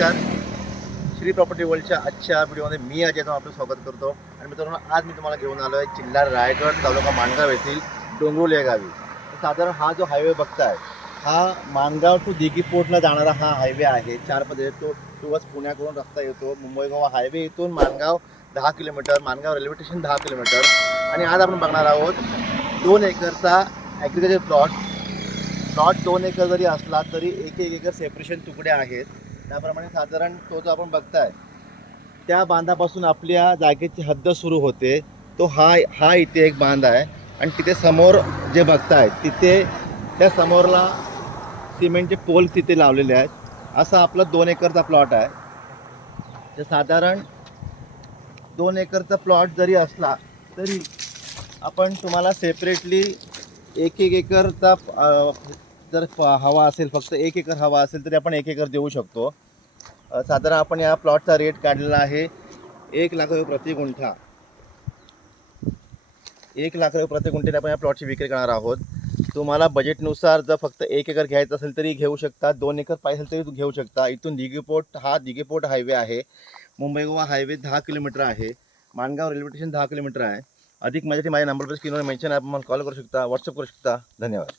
नमस्कार. श्री प्रॉपर्टी वर्ल्डच्या आजच्या व्हिडिओमध्ये मी अजय आपलं स्वागत करतो. आणि मित्रांनो, आज मी तुम्हाला घेऊन आलो आहे जिल्हा रायगड, तालुका माणगाव येथील डोंगरोली या गावी. साधारण हा जो हायवे बघताय, हा माणगाव टू दिघी पोर्टला जाणारा हा हायवे आहे. 4 पदरी तो टुवर्ड्स पुण्याकडून रस्ता येतो. मुंबई गोवा हायवे इथून Mangaon 10 kilometre, Mangaon railway station 10 kilometre. आणि आज आपण बघणार आहोत 2 एकरचा ॲग्रिकल्चर प्लॉट. 2 एकर जरी असला तरी 1-1 एकर सेपरेशन तुकडे आहेत. त्याप्रमाणे साधारण तो जो आपण बघताय त्या बांधापासून आपल्या जागेची हद्द सुरू होते. तो हा इथे एक बांध आहे आणि तिथे समोर जे बघताय तिथे त्या समोरला सिमेंटचे पोल तिथे लावलेले आहेत. असा आपला 2 एकरचा प्लॉट आहे. तर साधारण 2 एकरचा प्लॉट जरी असला तरी आपण तुम्हाला सेपरेटली 1-1 एकरचा जर हवा असेल, फक्त 1 एकर हवा असेल तरी आपण 1 एकर देऊ शकतो. साधारण आपण या प्लॉटचा रेट काढलेला आहे 1 लाख रुपये प्रति गुंठा. 1 लाख रुपये प्रति गुंठे आपण या प्लॉटची विक्री करणार आहोत. तुम्हाला बजेटनुसार जर फक्त 1 एकर घ्यायचं असेल तरी घेऊ शकता, 2 एकर पाहिजे असेल तरी घेऊ शकता. इथून दिघी पोर्ट हायवे आहे. मुंबई गोवा हायवे 10 किलोमीटर आहे. माणगाव रेल्वे स्टेशन 10 किलोमीटर आहे. अधिक माहिती माझ्या नंबरवर स्क्रीनवर मेन्शन आहे. आपण कॉल करू शकता, व्हॉट्सअप करू शकता. धन्यवाद.